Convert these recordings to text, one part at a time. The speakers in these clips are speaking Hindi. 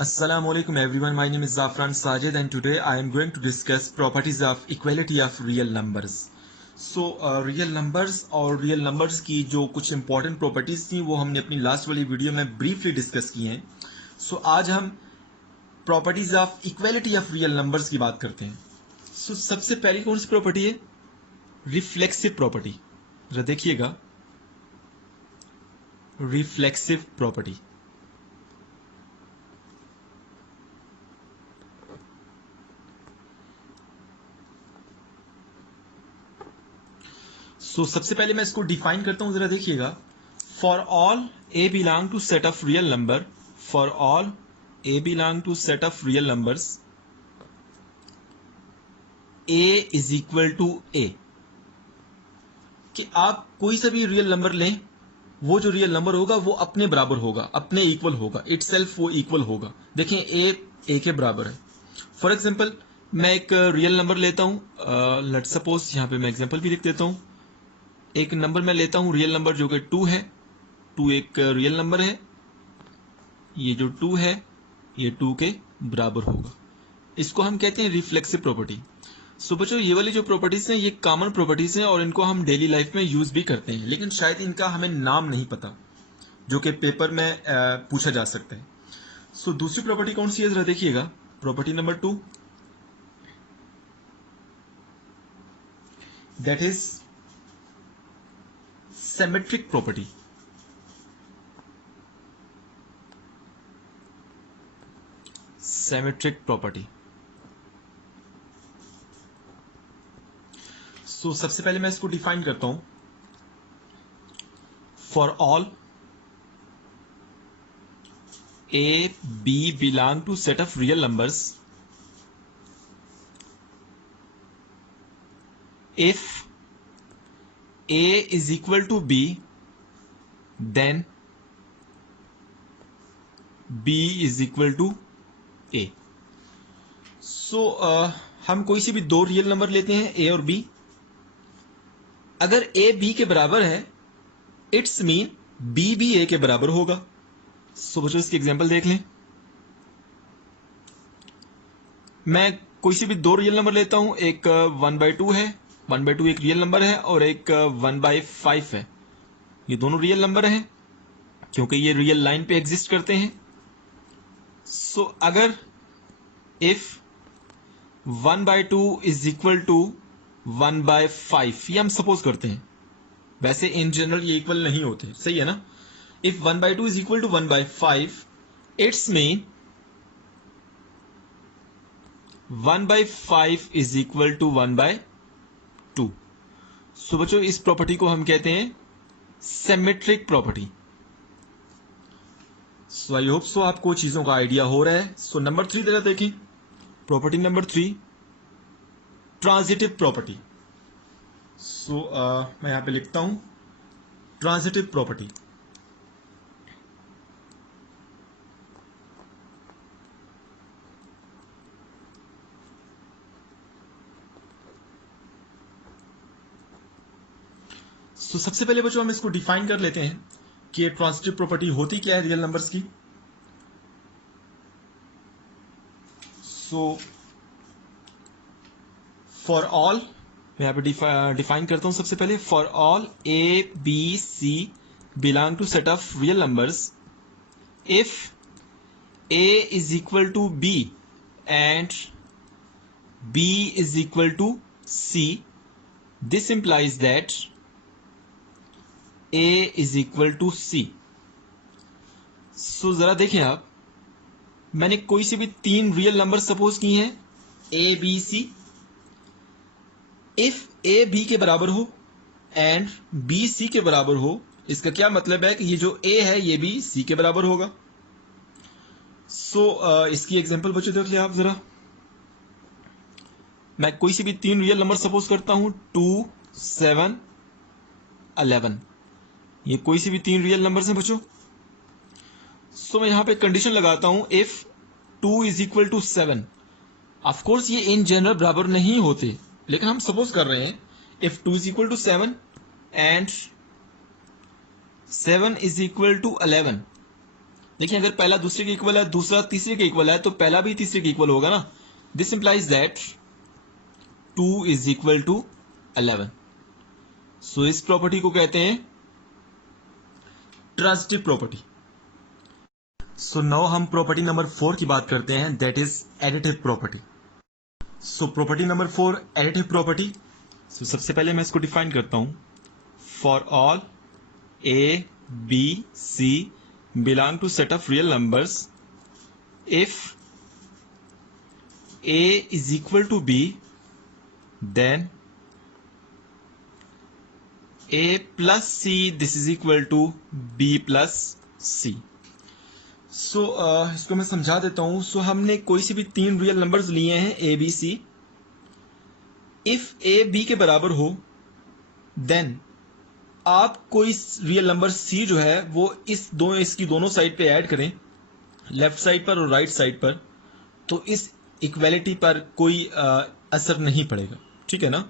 Assalamualaikum everyone, my name is Zafran Sajid and today I am going to discuss properties of equality of real numbers. Real numbers और real numbers की जो कुछ important properties थी वो हमने अपनी last वाली वीडियो में briefly discuss की हैं. आज हम properties of equality of real numbers की बात करते हैं. सबसे पहली कौन सी property है? Reflexive property. जरा देखिएगा, reflexive property. सबसे पहले मैं इसको डिफाइन करता हूं, जरा देखिएगा. For all A belong to set of real number, for all A belong to set of real numbers, A is equal to A. कि आप कोई सा भी रियल नंबर लें, वो जो रियल नंबर होगा वो अपने बराबर होगा, अपने इक्वल होगा, इटसेल्फ वो इक्वल होगा. देखें ए के बराबर है. फॉर एग्जांपल मैं एक रियल नंबर लेता हूं, लेट सपोज यहां पे मैं एग्जांपल भी लिख देता हूं. एक नंबर मैं लेता हूं रियल नंबर जो कि 2 है. 2 एक रियल नंबर है. ये जो 2 है ये 2 के बराबर होगा. इसको हम कहते हैं रिफ्लेक्सिव प्रॉपर्टी. बच्चों ये वाली जो प्रॉपर्टीज हैं ये कॉमन प्रॉपर्टीज हैं और इनको हम डेली लाइफ में यूज भी करते हैं, लेकिन शायद इनका हमें नाम नहीं पता जो कि पेपर में पूछा जा सकता है. दूसरी प्रॉपर्टी कौन सी है, जरा देखिएगा. Property number 2, that is symmetric property. Symmetric property. सबसे पहले मैं इसको डिफाइन करता हूं. For all A B belong to set of real numbers, if A is equal to B, then B is equal to A. हम कोई सी भी दो रियल नंबर लेते हैं A और B. अगर A B के बराबर है, इट्स मीन B भी A के बराबर होगा. बच्चों इसकी एग्जांपल देख लें. मैं कोई सी भी दो रियल नंबर लेता हूं. एक 1/2 है. 1/2 एक रियल नंबर है और एक 1/5 है. ये दोनों रियल नंबर हैं क्योंकि ये रियल लाइन पे एग्जिस्ट करते हैं. अगर इफ 1/2 इज इक्वल टू 1/5, ये हम सपोज करते हैं, वैसे इन जनरल ये इक्वल नहीं होते, सही है ना. If 1/2 is equal to 1/5, it's mean 1/5 is equal to 1/2. बच्चों इस प्रॉपर्टी को हम कहते हैं symmetric property. I hope so आपको चीजों का आइडिया हो रहा है. नंबर 3 जरा देखें. Property number 3, transitive property. मैं यहां पे लिखता हूं ट्रांजिटिव प्रॉपर्टी. सबसे पहले बच्चों हम इसको डिफाइन कर लेते हैं कि ट्रांजिटिव प्रॉपर्टी होती क्या है रियल नंबर्स की. फॉर ऑल मैं यहां पे डिफाइन करता हूं. सबसे पहले for all A B C belong to set of real numbers, if A is equal to B and B is equal to C, this implies that A is equal to C. जरा देखें आप, मैंने कोई सी भी 3 रियल नंबर सपोज किए हैं A B C. If A B के बराबर हो एंड B C के बराबर हो, इसका क्या मतलब है कि ये जो A है ये भी C के बराबर होगा. इसकी एग्जांपल बच्चों देख लिया आप जरा. मैं कोई सी भी 3 रियल नंबर सपोज करता हूं, 2 7 11. ये कोई सी भी 3 रियल नंबर्स हैं बच्चों. मैं यहां पे कंडीशन लगाता हूं, if 2 is equal to 7. Of course ये इन जनरल बराबर नहीं होते, लेकिन हम सपोज कर रहे हैं if 2 is equal to 7 and 7 is equal to 11, देखिए अगर पहला दूसरे के इक्वल है, दूसरा तीसरे के इक्वल है, तो पहला भी तीसरे के इक्वल होगा ना। This implies that 2 is equal to 11। So इस प्रॉपर्टी को कहते हैं ट्रांजिटिव प्रॉपर्टी। सो नाउ हम प्रॉपर्टी नंबर 4 की बात करते हैं, that is additive property. So property number 4 additive property. So सबसे पहले मैं इसको डिफाइन करता हूं। For all A B C belong to set of real numbers if a is equal to b, then a plus c, this is equal to b plus c. सो इसको मैं समझा देता हूं। सो हमने कोई सी भी 3 रियल नंबर्स लिए हैं a b c। If a b के बराबर हो देन आप कोई रियल नंबर c जो है वो इसकी दोनों साइड पे ऐड करें, लेफ्ट साइड पर और राइट साइड पर, तो इस इक्वेलिटी पर कोई असर नहीं पड़ेगा। ठीक है ना।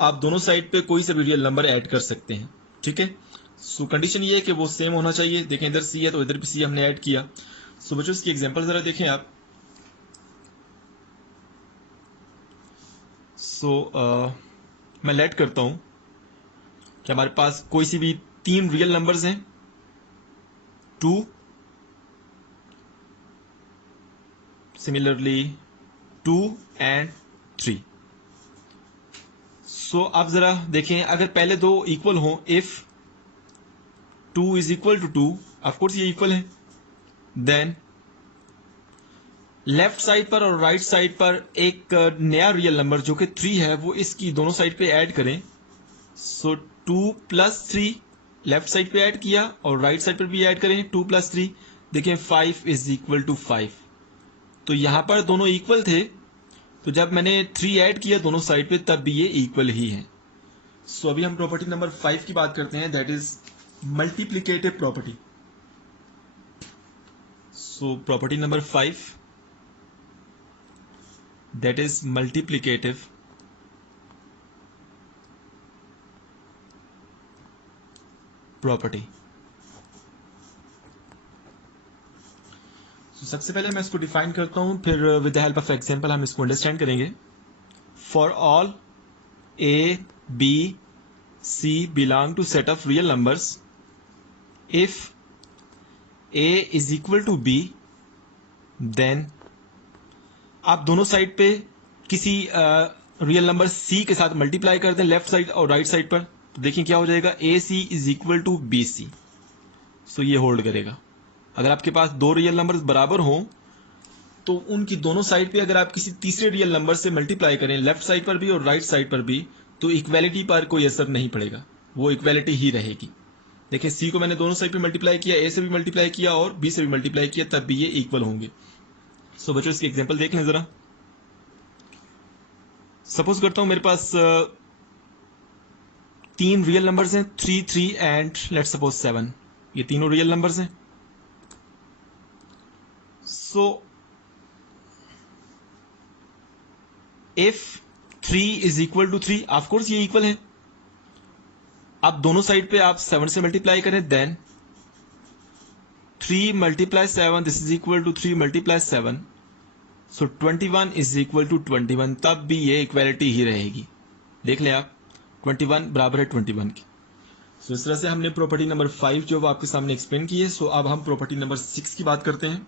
आप दोनों साइड पे कोई सा भी रियल नंबर ऐड कर सकते हैं। ठीक है। सो कंडीशन ये है कि वो सेम होना चाहिए। देखें इधर सी है तो इधर भी सी हमने ऐड किया। सो बच्चों इसकी एग्जांपल जरा देखें आप। मैं लेट करता हूं कि हमारे पास कोई सी भी 3 रियल नंबर्स हैं, 2, सिमिलरली 2 एंड 3। सो आप जरा देखें, अगर पहले दो इक्वल हों, if 2 is equal to 2, of course ये इक्वल है, देन लेफ्ट साइड पर और राइट साइड पर एक नया रियल नंबर जो कि 3 है वो इसकी दोनों साइड पे ऐड करें। सो 2 प्लस 3 लेफ्ट साइड पे ऐड किया और राइट साइड पर भी ऐड करें 2 प्लस 3। देखें 5 इज इक्वल टू 5। तो यहां पर दोनों इक्वल थे, तो जब मैंने 3 ऐड किया दोनों साइड पे तब भी ये इक्वल ही है। सो अभी हम प्रॉपर्टी नंबर 5 की बात करते हैं, that is multiplicative property. So property number 5 that is multiplicative property. सबसे पहले मैं इसको डिफाइन करता हूं, फिर with the help of example हम इसको अंडरस्टैंड करेंगे। For all A B C belong to set of real numbers if A is equal to B, then आप दोनों साइड पे किसी रियल नंबर सी के साथ मल्टीप्लाई कर दें, लेफ्ट साइड और राइट साइड पर, तो देखिए क्या हो जाएगा, A C is equal to B C. So ये होल्ड करेगा। अगर आपके पास 2 रियल नंबर्स बराबर हों तो उनकी दोनों साइड पे अगर आप किसी तीसरे रियल नंबर से मल्टीप्लाई करें, लेफ्ट साइड पर भी और राइट साइड पर भी, तो इक्वेलिटी पर कोई असर नहीं पड़ेगा, वो इक्वेलिटी ही रहेगी। देखिए सी को मैंने दोनों साइड पे मल्टीप्लाई किया, ए से भी मल्टीप्लाई किया और बी से भी मल्टीप्लाई किया, तब भी ये इक्वल होंगे। सो बच्चों इसकी एग्जांपल देख लें जरा। सपोज करता हूं मेरे पास 3 रियल नंबर्स हैं, 3 3 एंड लेट्स सपोज 7। ये तीनों रियल नंबर्स हैं। So if 3 is equal to 3, of course ये इक्वल है। आप दोनों साइड पे आप 7 से मल्टीप्लाई करें, then 3 multiply 7, this is equal to 3 multiply 7। So 21 is equal to 21, तब भी ये इक्वेलिटी ही रहेगी। देख लें आप, 21 बराबर है 21 की। सो इस तरह से हमने प्रॉपर्टी नंबर 5 जो आपके सामने एक्सप्लेन की है। सो अब हम प्रॉपर्टी नंबर 6 की बात करते हैं।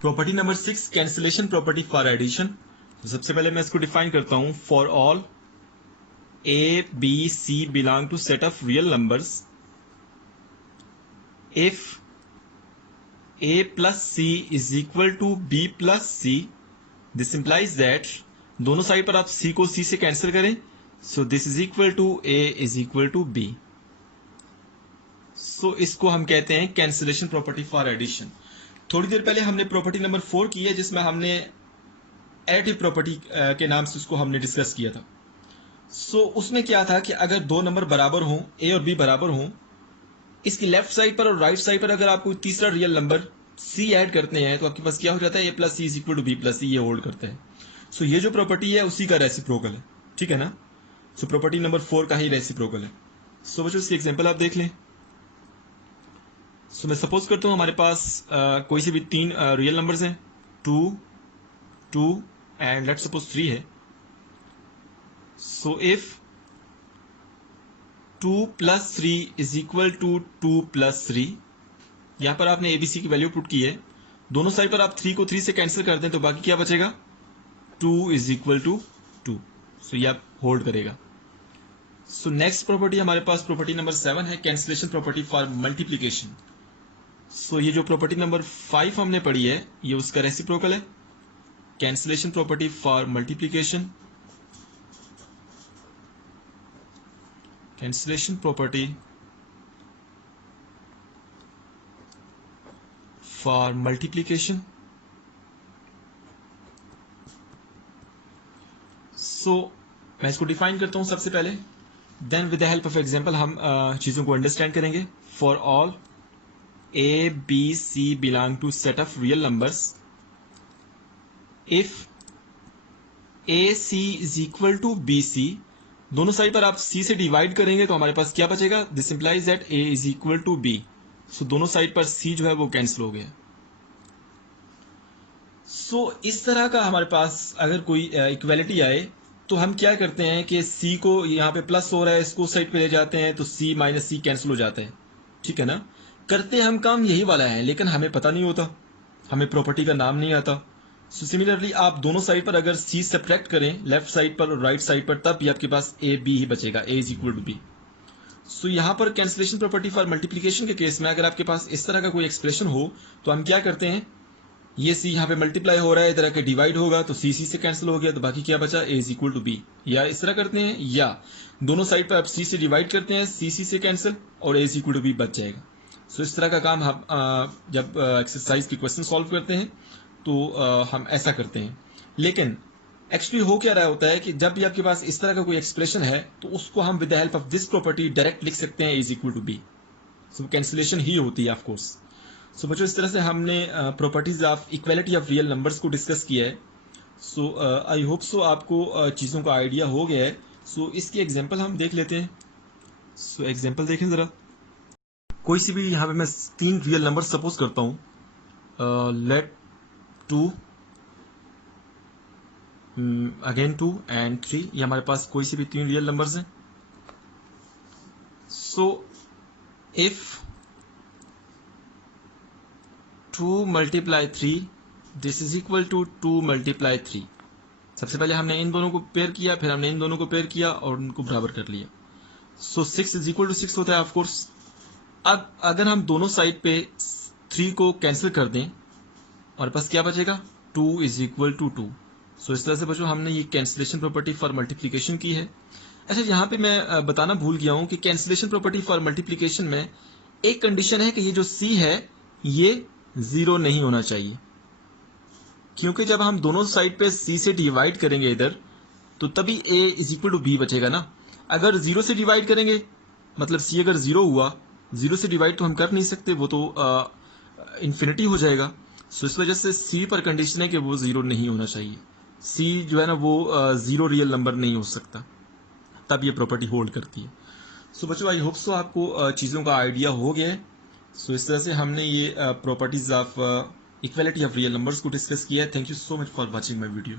Property number 6 cancellation property for addition. तो सबसे पहले मैं इसको डिफाइन करता हूं। For all A B C belong to set of real numbers if A plus C is equal to B plus C, this implies that दोनों साइड पर आप सी को सी से कैंसिल करें, so this is equal to A is equal to B. So इसको हम कहते हैं कैंसिलेशन प्रॉपर्टी फॉर एडिशन। थोड़ी देर पहले हमने प्रॉपर्टी नंबर 4 की है जिसमें हमने एडिटिव प्रॉपर्टी के नाम से उसको हमने डिस्कस किया था। सो उसमें क्या था कि अगर 2 नंबर बराबर हों, ए और बी बराबर हों, इसकी लेफ्ट साइड पर और राइट साइड पर अगर आप कोई तीसरा रियल नंबर सी ऐड करते हैं तो आपके पास क्या हो जाता है, A plus C is equal to B plus C, ये होल्ड करता है। सो ये जो प्रॉपर्टी है उसी का रेसिप्रोकल है। ठीक है ना। सो प्रॉपर्टी नंबर 4 का ही रेसिप्रोकल है। सो बच्चों इसकी एग्जांपल आप देख लें। सो मैं सपोज करता हूं हमारे पास कोई से भी तीन रियल नंबर्स हैं, 2, 2 एंड लेट्स सपोज 3 है. So if 2 plus 3 is equal to 2 plus 3, यहां पर आपने एबीसी की वैल्यू पुट की है. दोनों साइड पर आप 3 को 3 से कैंसिल कर दें तो बाकी क्या बचेगा, 2 इज इक्वल टू 2. सो ये आप होल्ड करेगा. सो नेक्स्ट प्रॉपर्टी हमारे पास प्रॉपर्टी नंबर 7 है, कैंसिलेशन प्रॉपर्टी फॉर मल्टीप्लीकेशन. सो ये जो प्रॉपर्टी नंबर 5 हमने पढ़ी है ये उसका रेसिप्रोकल है, cancellation property for multiplication. Cancellation property for multiplication. So मैं इसको डिफाइन करता हूं सबसे पहले, then with the help of example हम चीजों को अंडरस्टैंड करेंगे. For all A, B, C belong to set of real numbers. If AC is equal to BC, दोनों साइड पर आप C से डिवाइड करेंगे तो हमारे पास क्या बचेगा, this implies that A is equal to B. सो दोनों साइड पर C जो है वो कैंसिल हो गया. सो इस तरह का हमारे पास अगर कोई इक्वेलिटी आए तो हम क्या करते हैं कि C को यहाँ पे प्लस हो रहा है इसको साइड पे ले जाते हैं तो C माइनस C कैंसिल हो जाता है. ठीक है ना. करते हम काम यही वाला है लेकिन हमें पता नहीं होता, हमें प्रॉपर्टी का नाम नहीं आता. सो सिमिलरली आप दोनों साइड पर अगर C सब्ट्रैक्ट करें लेफ्ट साइड पर और राइट साइड पर तब भी आपके पास A B ही बचेगा, A is equal to B. So यहाँ पर कैंसिलेशन प्रॉपर्टी फॉर मल्टीप्लीकेशन के केस में अगर आपके पास इस तरह का कोई एक्सप्रेशन हो तो हम क्या करते हैं, ये C यहाँ पे मल्टीप्लाई हो रहा है, इधर के डिवाइड होगा तो C से कैंसिल हो गया तो बाकी क्या बचा, A is equal to B. या इस तरह करते हैं या दोनों साइड पर आप C से डिवाइड करते हैं, C से कैंसिल और A is equal to B बच जाएगा. सो इस तरह का काम हम जब एक्सरसाइज की क्वेश्चन सॉल्व करते हैं तो हम ऐसा करते हैं. लेकिन एक्चुअली हो क्या रहा होता है कि जब भी आपके पास इस तरह का कोई एक्सप्रेशन है तो उसको हम with the help of this property direct लिख सकते हैं, A is equal to B. So cancellation ही होती है ऑफ कोर्स. सो बच्चों इस तरह से हमने properties of equality of real numbers को डिस्कस किया है. सो आई होप सो आपको चीज़ों का आइडिया हो गया है. सो इसकी एग्जांपल हम देख लेते हैं. सो एग्जांपल देखें ज़रा. कोई सी भी यहाँ पे मैं तीन रियल नंबर सपोज करता हूँ, लेट 2 अगेन 2 एंड 3. ये हमारे पास कोई सी भी तीन रियल नंबर्स हैं. So if 2 multiply 3 this is equal to 2 multiply 3. सबसे पहले हमने इन दोनों को पेयर किया, फिर हमने इन दोनों को पेयर किया और उनको बराबर कर लिया. सो 6 इज इक्वल टू 6 होता है ऑफ कोर्स. अब अगर हम दोनों साइड पे 3 को कैंसिल कर दें और पास क्या बचेगा, 2 इज इक्वल टू 2. सो इस तरह से बच्चों हमने ये कैंसिलेशन प्रॉपर्टी फॉर मल्टीप्लीकेशन की है. अच्छा यहाँ पे मैं बताना भूल गया हूँ कि कैंसिलेशन प्रॉपर्टी फॉर मल्टीप्लीकेशन में एक कंडीशन है कि ये जो C है ये 0 नहीं होना चाहिए, क्योंकि जब हम दोनों साइड पे C से डिवाइड करेंगे इधर तो तभी A is equal to B बचेगा ना. अगर 0 से डिवाइड करेंगे मतलब C अगर 0 हुआ, 0 से डिवाइड तो हम कर नहीं सकते, वो तो इन्फिनिटी हो जाएगा. सो इस वजह से C पर कंडीशन है कि वो 0 नहीं होना चाहिए. C जो है ना वो 0 रियल नंबर नहीं हो सकता, तब ये प्रॉपर्टी होल्ड करती है. सो बच्चों आई होप सो आपको चीज़ों का आइडिया हो गया है. सो इस तरह से हमने ये properties of equality of real numbers को डिस्कस किया है. Thank you so much for watching my video.